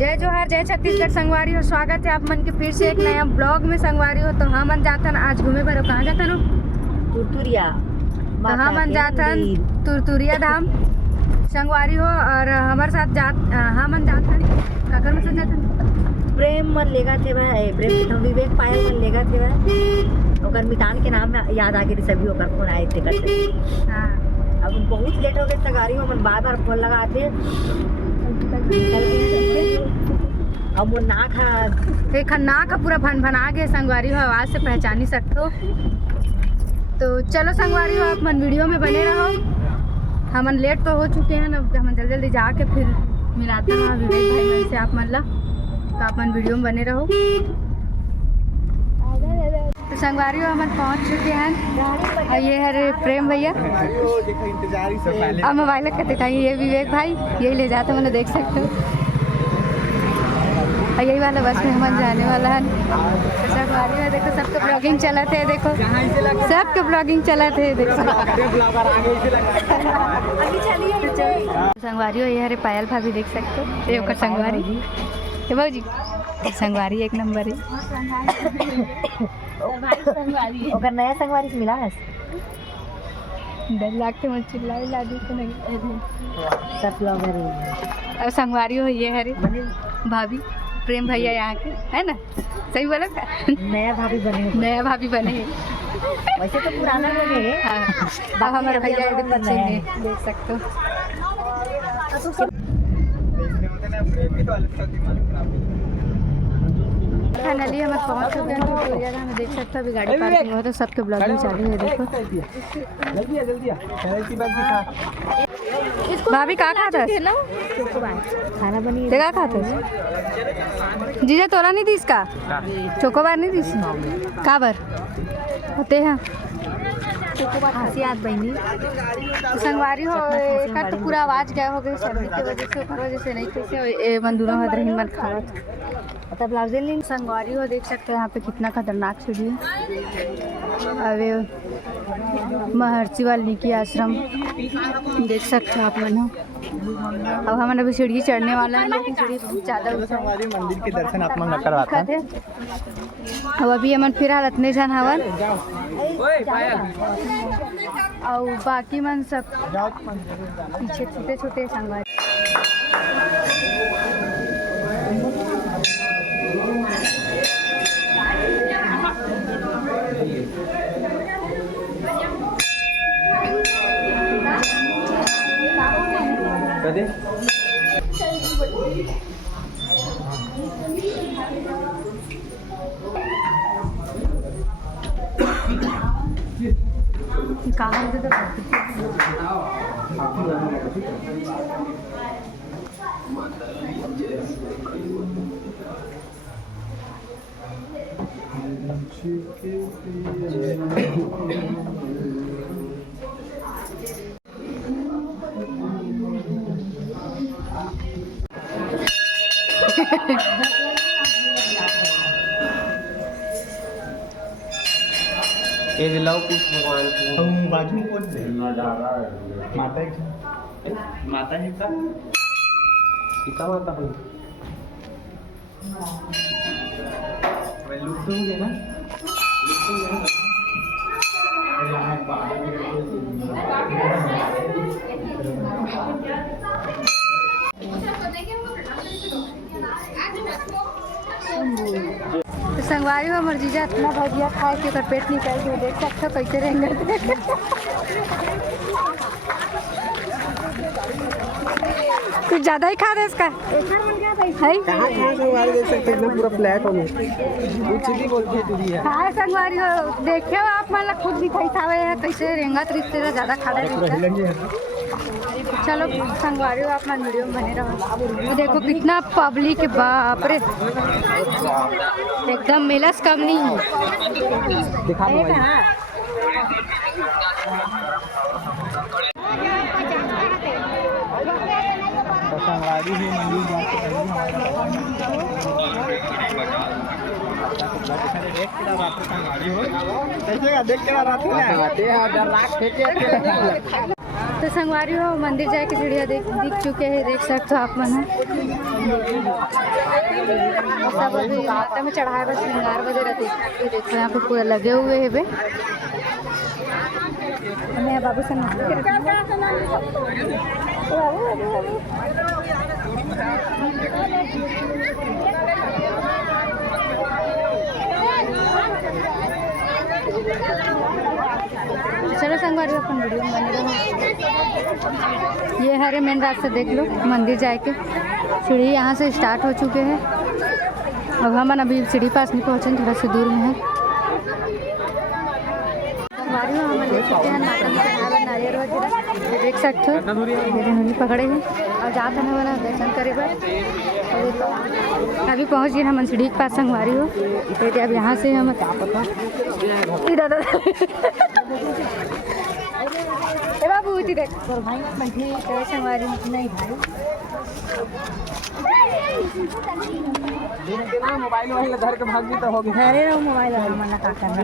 जय जोहार, जय छत्तीसगढ़ संगवारी हो। स्वागत है आप मन के फिर से एक नया ब्लॉग में संगवारी हो। तो हमन जाथन आज घूमे भरो। कहाँ जाथन हो? तुरतुरिया। हमन जाथन तुरतुरिया धाम संगवारी हो। और हमारे साथ हमन जाथन काकर में जाथन प्रेम मन लेगा थे भाई, प्रेम विवेक पायल मन लेगा थे भाई। ओकर मितान के नाम याद आ गए सभी ओकर फोन आए थे करते। हाँ, अब बहुत लेट हो गए संगवारी हो। मन बार फोन लगाते अब वो नाक पूरा भन गया संगवारी हो। आवाज़ से पहचान ही सकते हो। तो चलो संगवारी हो, आप मन वीडियो में बने रहो। हमन लेट तो हो चुके हैं, अब हम जल्दी जाके फिर मिलाते हैं विवेक भाई मन से आप मन ला। तो आप मन वीडियो में बने रहो। तो संगवारी हो हमन पहुंच चुके हैं और ये है प्रेम भैया और मोबाइल का दिखाइए। ये विवेक भाई यही ले जाते मतलब देख सकते हो। और यही वाला बस में हम जाने वाला है। तो संगवारी में देखो सबके ब्लॉगिंग चला थे, देखो सबके ब्लॉगिंग चला थे, देखो संगवारी हो। ये हरे पायल भाभी देख सकते हो। ये ओकर संगवारी हे भाजी, संगवारी एक नंबर है। ओकर नया संगवारी से मिला है। डर लागते मत चिल्लाई लादी तो नहीं सब ब्लॉगर है। और संगवारी हो ये हरे भाभी प्रेम भैया यहाँ के है ना, सही बोला का? नया भाभी बने हैं। वैसे तो पुराना लोग है। हाँ, हमारे भैया देख सकते हो। फाइनली हम पहुँच चुके हैं तुरतुरिया धाम। देख सकते हो अभी गाड़ी पार्किंग हो तो सबके ब्लॉगिंग चालू है। देखो भाभी कहाँ खाता है? खाना बनी देखा खाते जीजा तोरा नहीं दी इसका चोकोबार नहीं दी का बर होते हैं हंसी याद बनी। संगवारी हो का तो पूरा आवाज गया हो गई सर्दी की वजह से, ओकर वजह से नहीं कैसे मन दोनों हदरहीन मन खावत मतलब लाउजिन संगवारी हो। देख सकते हो यहाँ पे कितना खतरनाक सीढ़ी है। अब महर्षि वाल्मीकि आश्रम देख सकते हो आप मन हो। अब हम अभी सीढ़ी चढ़ने वाला है, लेकिन सीढ़ी बहुत ज़्यादा मंदिर के दर्शन आप मन करवाते हैं। अब अभी हमन फिर हाल इतने जन हवन और बाकी मन सब पीछे छोटे छोटे संगवारी। ये दिलाओ कुछ भगवान को हम बाजू में कौन है माता है का सीता माता है मैं लुक तो होंगे ना तो संगवारी हो हमारे जीजा इतना भजिया खाए कि ओकर पेट निकल गए। देख सकते हो कैसे रहेंगे। कुछ ज़्यादा ही खा दे इसका संगवारी देख सकते हैं पूरा फ्लैट हो गया। कुछ भी बोलती है तुझी है हाँ संगवारी हो। देखे हो आप मतलब खुद दिखाई थावे है कैसे रेंगत रिश्ते ज़्यादा खा रहे। चलो संगवारी हो आप मन वीडियो में बने रहो। देखो कितना पब्लिक, बाप रे एकदम मेलस कम नहीं है। दिखा दो संगवारी है मंदिर जाके देख के तो संगवारी हो मंदिर जाके सीढ़िया दिख चुके हैं। देख सकते हो आप मन। सब अभी माता में चढ़ाए बस श्रृंगार वगैरह देखो यहाँ पे पूरा लगे हुए है बे। मैं बाबू से चलो संगवारी अपन वीडियो में बने रहो। ये हरे मेन रास्ता देख लो मंदिर जाए के। सीढ़ी यहाँ से स्टार्ट हो चुके हैं। अब हम अभी सीढ़ी पास नहीं पहुँचे, थोड़ा सा दूर में है। संगवारी में हम ले चुके हैं नारियल वगैरह देख सकते हो। मेरे नूनी पकड़े हैं और जाते हैं वाला दर्शन करे पर। अभी पहुँच गए हम सीढ़ी के पास संगवारी हो। तो अब यहाँ से हम बाबू इतनी देख भाई संगवारी नहीं भाई मोबाइल वाले घर के भाग भी तो होगी। अरे रहो मोबाइल मना का करना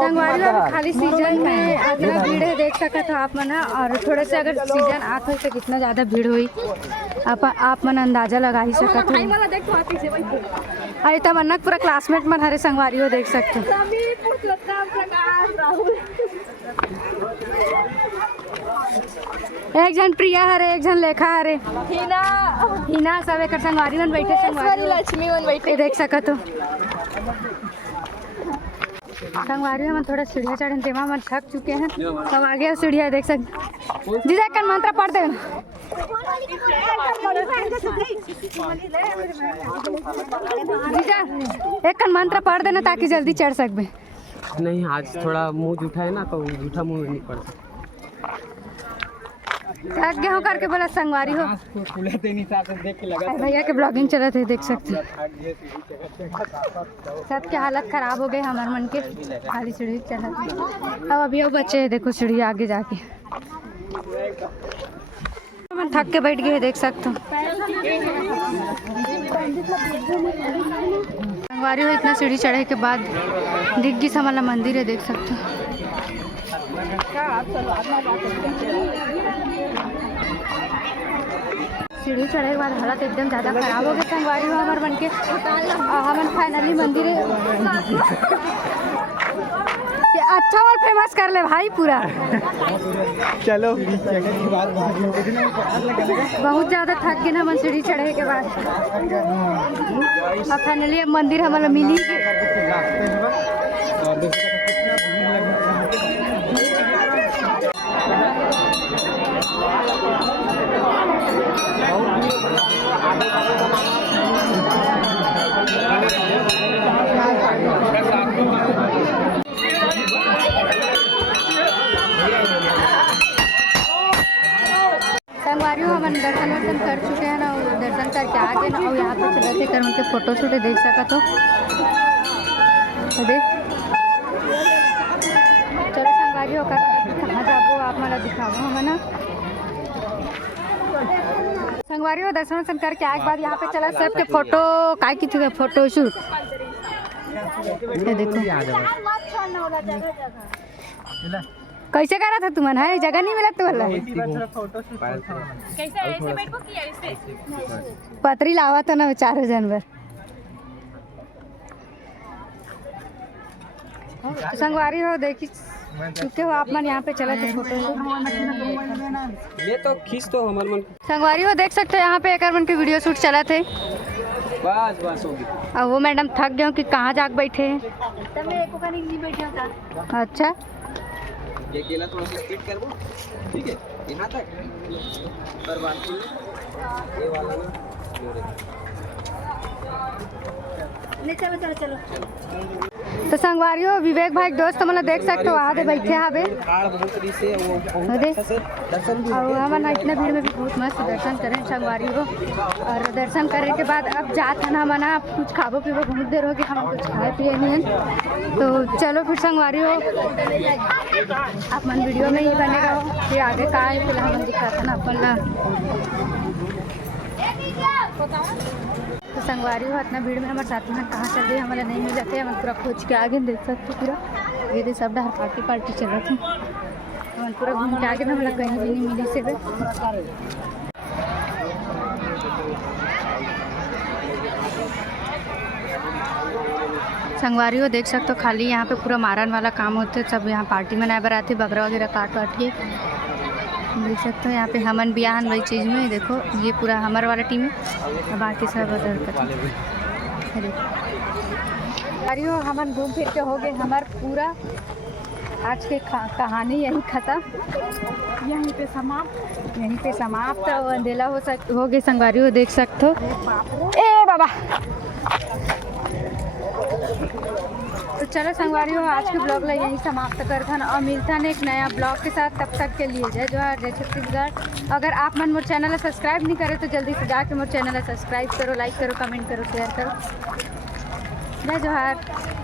संगवारी में खाली सीजन में इतना भीड़ है देख सकते हो आप मना। और थोड़ा सा अगर सीजन आता है तो कितना ज़्यादा भीड़ हुई आप मन अंदाजा लगा ही सकते हो। अरे तमन्ना पूरा क्लासमेट मन हरे संगवारी हो देख सकते हो। एक जन प्रिया हरे एक जन लेखा हरे हिना सब एक संगवारी मन बैठे संगवारी लक्ष्मी मन बैठे देख सकत हो। संगवारी में थोड़ा सीढ़िया चढ़े तेमा मन थक चुके हैं। हम आगे सीढ़िया देख सकते जीजा कन मंत्र पढ़ दे जीजा एक कन मंत्र पढ़ देना ताकि जल्दी चढ़ सकबे। नहीं आज थोड़ा मुंह जूठा है ना तो जूठा मुंह में नहीं पड़ सकता। थक गए हो करके बोला संगवारी हो। भैया के ब्लॉगिंग चला थे देख सकते हो। सबके हालत खराब हो गए हमारे मन के खाली सीढ़ी चला। अब अभी वो बच्चे हैं देखो सीढ़ी आगे जाके मैं थक के बैठ गए देख सकते हो। संगवारी हो इतना सीढ़ी चढ़े के बाद दिग्गी समाला मंदिर है देख सकते हो। सीढ़ी चढ़े के बाद हालत एकदम ज़्यादा खराब हो गया संगवारी हो हमारे बन के। हम फाइनली मंदिर अच्छा और फेमस कर ले भाई पूरा। चलो बहुत ज़्यादा थक गए हम सीढ़ी चढ़े के बाद। अब फाइनली मंदिर हमारा मिली। संगवारी हो हम दर्शन वर्शन कर चुके हैं ना। दर्शन करके आ गए ना और यहाँ पे चले थे कर उनके फोटो शूट देख सका तो देख। चलो संगवारी होकर कहाँ जाबो आप मला दिखाओ हम ना। संगवारी हो दर्शन वर्शन करके आए के बाद यहाँ पे चला सबके फोटो काय की थी फोटो शूट। देखो कैसे करा था तुमन है जगह नहीं मिला तो पतरी लावा था ना 4 जानवर। संगवारी हो देखी चुके हो आप मन यहाँ पे चला थे फोटो ये तो खींच तो हमारे मन। संगवारी हो देख सकते हो यहाँ पे एक मन के वीडियो शूट चला थे। बस होगी। अब वो मैडम थक गए कि कहाँ जाके बैठे हैं। अच्छा ये केला थोड़ा सा स्पीड कर दो ठीक है यहाँ तक पर बात ये वाला ना चलो चलो तो संगवारी हो विवेक भाई दोस्त मतलब देख सकते हो आधे बैठे हावे और हमारा इतना भीड़ में भी बहुत मस्त दर्शन करें संगवारी हो। और दर्शन करने के बाद अब जाते हैं मना आप कुछ खाबो पीबो बहुत देर होगी हम कुछ खाए पिए नहीं तो चलो फिर संगवारी हो आप मन वीडियो में ही बनेगा हो फिर आगे का है फिर हम दिखाते ना अपन तो संगवारी हो इतना भीड़ में हमारे साथी में कहाँ चल गए हमारे नहीं मिले थे हम पूरा खोज के आगे देख सकते पूरा ये सब डर पार्टी चल रही थी हम पूरा घूम के आगे ना मतलब कहीं भी नहीं मिली से संगवारी हो देख सकते हो खाली यहाँ पे पूरा मारन वाला काम होते सब यहाँ पार्टी मनाए बर आते बकरा वगैरह काट वाट के देख सकते हो यहाँ पे हमन बियाहन वही चीज़ में देखो ये पूरा हमार वाला टीम है बाकी सब अरे हो हमन घूम फिर के हो गए हमार पूरा आज के कहानी यही ख़त्म यहीं पे समाप्त अंधेला हो गए संगवारी हो देख सकते हो ए बाबा। तो चलो संगवारी हो आज के ब्लॉग ला यही समाप्त करथन और मिलथन एक नया ब्लॉग के साथ। तब तक के लिए जय जोहार जय छत्तीसगढ़। अगर आप मन मोर चैनल ला सब्सक्राइब नहीं करे तो जल्दी से जाके मोर चैनल ला सब्सक्राइब करो, लाइक करो, कमेंट करो, शेयर करो। जय जोहार।